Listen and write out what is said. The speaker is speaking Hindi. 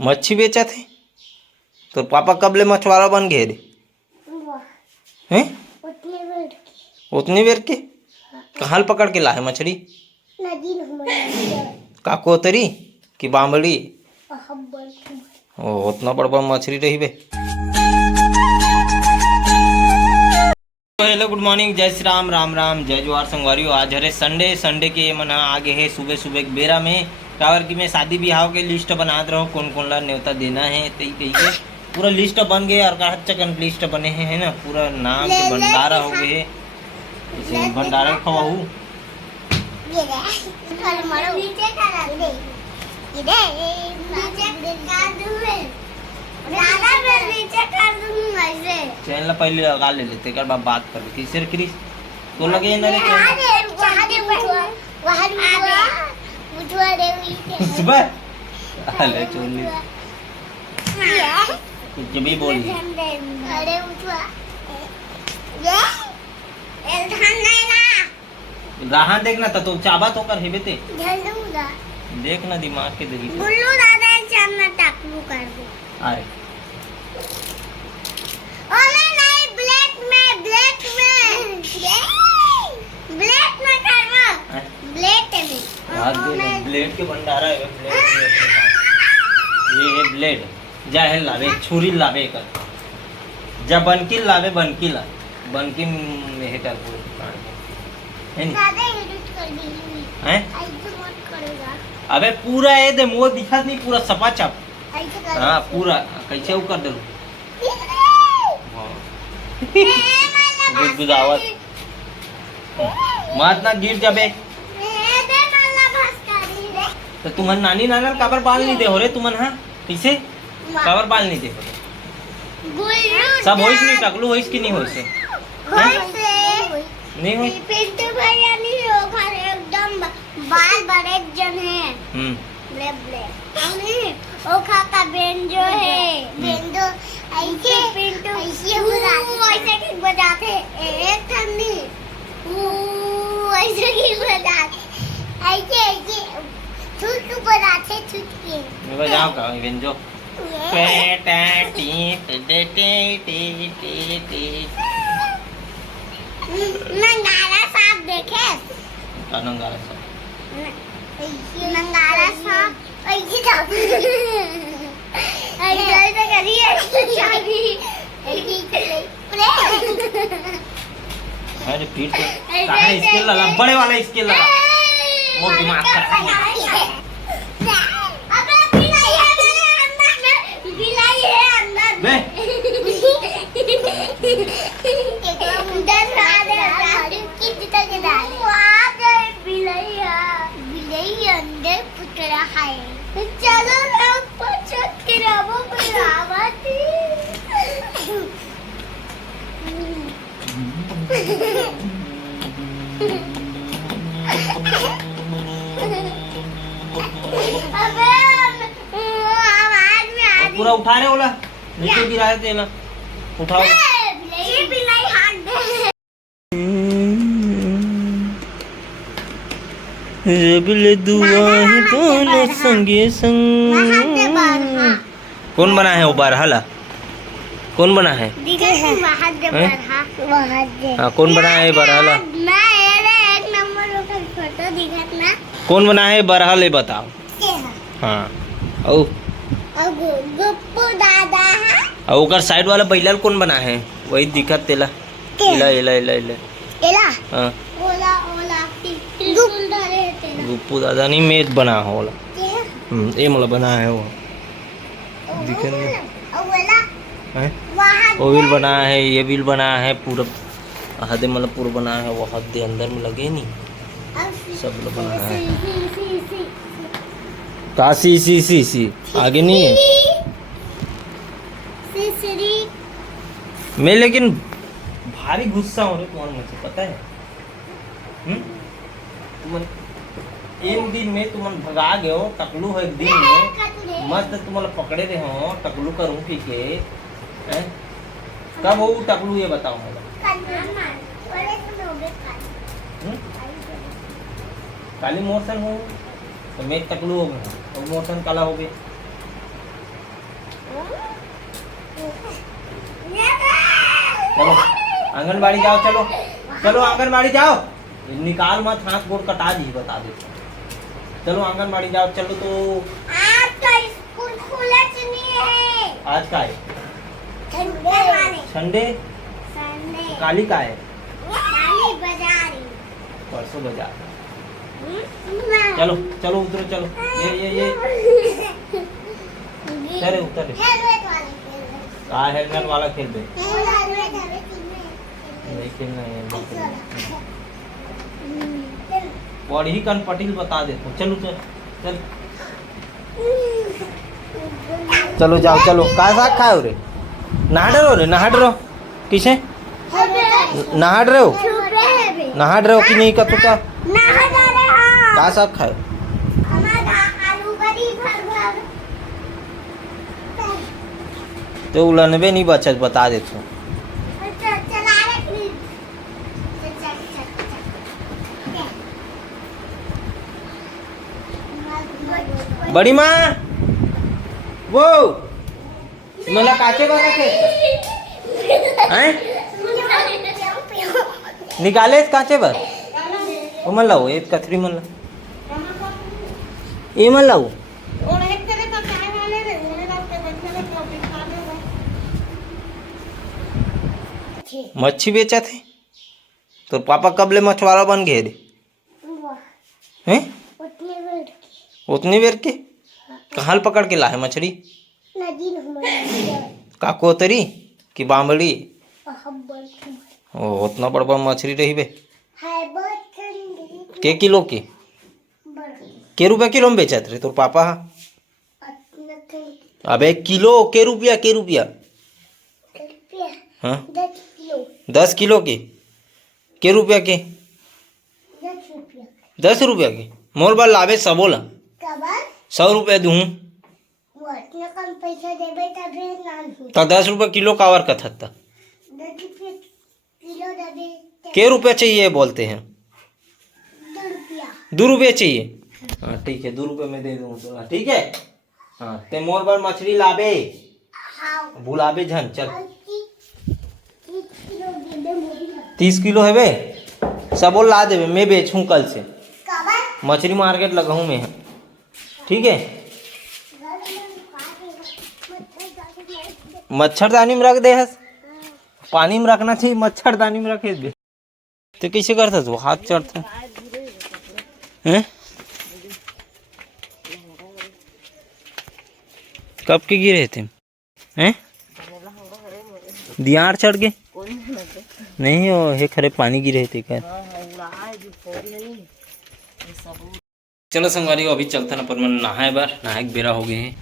मच्छी बेचा थे तो पापा कब ले मछुआरा बन गए रे हैं? उतनी बेर के कहाँ पकड़ के लाए मछली? काकोतरी कि बामड़ी? ओ उतना बड़ बड़ मछली रही बे। हेलो गुड मॉर्निंग, जय श्री राम, राम राम, जय जोहार संगवारियों। आज हरे संडे के मना आगे है सुबह सुबह के बेरा में टावर की मैं शादी ब्याह के लिस्ट बना रहा हूँ, कौन कौन ला न्योता देना है तो कही पूरा लिस्ट बन गए और कच्चा लिस्ट बने हैं है ना, पूरा नाम के भंडारा हो गए, इसे भंडारा खवाऊ चैनल पहले लगा ले लेते कर बात कर किसर क्रिस तो लगे ना रे सुबह अरे चोली कुछ भी बोली अरे रहा देखना तो चाबा तो कर हेबे ते देखना दिमाग के देवी गुल्लू दादा चांदना टाकलू कर दे अरे ओले नहीं ब्लैक में करवा ब्लेड में हाथ दे ब्लेड के भंडारा है ब्लेड ये है ब्लेड जा है लावे छुरी लावे कर जा बनकी लावे बनकी में है कर है नहीं दादा एडिट कर दी हैं ऐसे मत करेगा अबे पूरा ये दे मुंह दिखा नहीं पूरा सपा चप हां पूरा कैसे वो कर दे गुदगुदावत मत ना गिर जाबे तो तुमन नानी नाना काबर बाल नहीं दे हो रे तुमन हां कैसे काबर बाल नहीं दे सब होइस नहीं टकलू होइस की नहीं होइस नहीं होइस पिंटू भैया नहीं हो घर एकदम बाल बड़े जन है ब्लैक ब्लैक नहीं ओ खाता बेंजो है बेंजो ऐसे पिंटू ऐसे की बजाते एक ठंडी ऐसे की बजाते ऐसे छुटू बजाते छुटके मैं बजाऊं का बेंजो नंगारा सांप देखे नंगारा सांप नंगारा सांप ऐसे जाओ ऐसे करिए अरे फिर तो कहाँ इसके लगा बड़े वाला इसके लगा वो दिमाग खराब चलो पूरा उठा रहे बोला नीचे गिराए थे ना उठाओ जबले दुआ है दोनों संगे संग। कौन बना है वो बारहाला? कौन बना है? हाँ कौन बना है बारहाला? कौन बना है बारहाला बताओ? हाँ ओ दादा और ओकर साइड वाला बैलाल कौन बना है? वही दिखत तेला इला इला इला इला इला हाँ गुप्पू दादा नहीं मेज बना हो वाला ये मतलब बना है वो दिखे नहीं वो बिल बना है ये बिल बना है पूरा हदे मतलब पूरा बना है वो हद अंदर में लगे नहीं सब लोग बना है काशी सी आगे नहीं है मैं लेकिन भारी गुस्सा हो रहा तुम्हारे मुझे पता है तुम एक दिन में तुम भगा गए हो टकलू है एक दिन में मस्त तुम पकड़े रहे हो टकलू करूँ पी के कब हो टकलू ये बताओ काली मोशन हो तो मैं टकलू हो गया और मोशन काला हो गया चलो आंगनबाड़ी जाओ, चलो चलो आंगनबाड़ी जाओ। निकाल मत, हाथ गोड़ कटा दी बता दे। चलो आंगनबाड़ी जाओ, चलो। तो आज का स्कूल खुला नहीं है। आज का है संडे, काली का है, काली बाजार, परसों बाजार। चलो चलो उतरो, चलो ये चले उतर। हेलमेट वाला खेल दे, नहीं खेलना है। पढ़ी कन पटिल बता दे तो। चलो चल चलो जाओ, चलो। का साग खाओ रे? नहा डरो रे, नहा डरो। किसे नहा रहे हो? नहा रहे हो कि नहीं? कब का का साग खाओ? तो उलनबे नहीं बचत बता दे तू। बड़ी माँ वो मला काचे बघा के हैं निकाले काचे बर ओ मला लावू एक कथरी मला ये मला लावू। मच्छी बेचा थे तो पापा कबले मछुआरा बन गए रे? हैं उतनी बेर के कहाँ पकड़ के ला है मछली? का कोतरी कि बामड़ी? ओ उतना बड़ बड़ मछली रही बे। के किलो की के रुपया किलो में बेचत रे तोर पापा? अबे किलो के रुपया हाँ 10 किलो के रुपया के 10 रुपया के मोर बार लावे सबोला 100 रुपया दूँ तो 10 रुपया किलो कावर कथता के रुपया चाहिए बोलते हैं? 2 रुपये चाहिए। हाँ ठीक है 2 रुपये में दे दूँ ठीक है। हाँ ते मोर बार मछली लावे बुलावे झन चल 30 किलो है बे सबो ला देवे मैं बेचूँ कल से मछली मार्केट लगाऊँ मैं ठीक है। मच्छरदानी में रख दे हस पानी में रखना चाहिए मच्छरदानी में रखे दे तो कैसे करता तू हाथ चढ़ता हैं? कब के गिरे थे हैं? दियार चढ़ गए नहीं हो हे खरे पानी गिरे थे कर। चलो संगवारी अभी चलता ना पर मन नहाए बार नहाए बेरा हो गए हैं।